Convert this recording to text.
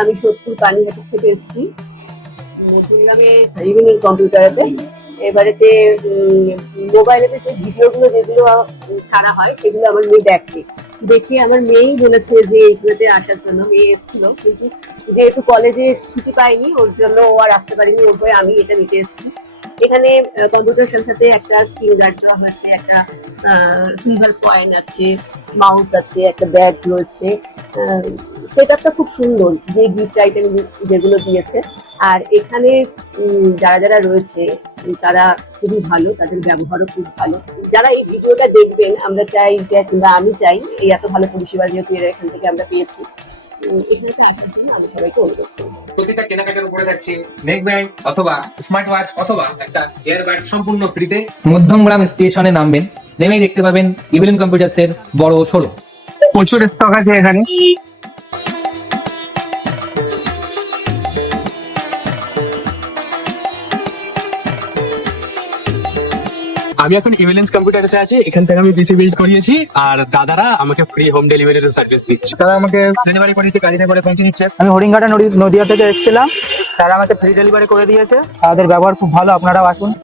আমি সত্যি পানিহাটি থেকে এসেছি কুড়িগ্রামে ইভিনিং কম্পিউটারেতে। এবারেতে মোবাইলেতে যে ভিডিওগুলো যেগুলো ছাড়া হয় সেগুলো আমার মেয়ে দেখে আমার মেয়েই বলেছে যে এইগুলোতে আসার জন্য। মেয়ে এসেছিল কিন্তু যেহেতু কলেজে ছুটি পাইনি ওর জন্য ও আর আসতে পারিনি, ওর ভয়ে আমি এটা নিতে এসেছি। এখানে কম্পিউটার সাথে একটা স্ক্রিন গার্ড দেওয়া হয়েছে, একটা সিলভার কয়েন আছে, মাউস আছে, একটা ব্যাগ রয়েছে। সেটআপটা খুব সুন্দর, যে গিফট আইটেম যেগুলো দিয়েছে। আর এখানে যারা যারা রয়েছে তারা খুবই ভালো, তাদের ব্যবহারও খুব ভালো। যারা এই ভিডিওটা দেখবেন, আমরা চাই যে, কিংবা আমি চাই, এই এত ভালো পরিষেবা যেহেতু এখান থেকে আমরা পেয়েছি, এখানে আসার জন্য আমি সবাইকে অনুরোধ করবো। প্রতিটা কেনাকাটার উপরে যাচ্ছে নেক ব্যান্ড অথবা স্মার্ট ওয়াচ অথবা একটা ইয়ারবাডস সম্পূর্ণ ফ্রিতে। মধ্যমগ্রাম স্টেশনে নামবেন, নেমেই দেখতে পাবেন ইভিনিং কম্পিউটার্সের বড় শোরুম। প্রচুর স্টক আছে এখানে। আমি এখন ইভিলেন্স কম্পিউটার্সে আছি, এখান থেকে আমি পিসি বিল্ড করিয়েছি আর দাদারা আমাকে ফ্রি হোম ডেলিভারির সার্ভিস দিচ্ছে। তারা আমাকে ডেলিভারি করেছে, গাড়িতে করে পৌঁছে দিচ্ছে। আমি হরিণঘাটা নদিয়া থেকে এসেছিলাম, তারা আমাকে ফ্রি ডেলিভারি করে দিয়েছে। তাদের ব্যবহার খুব ভালো, আপনারাও আসুন।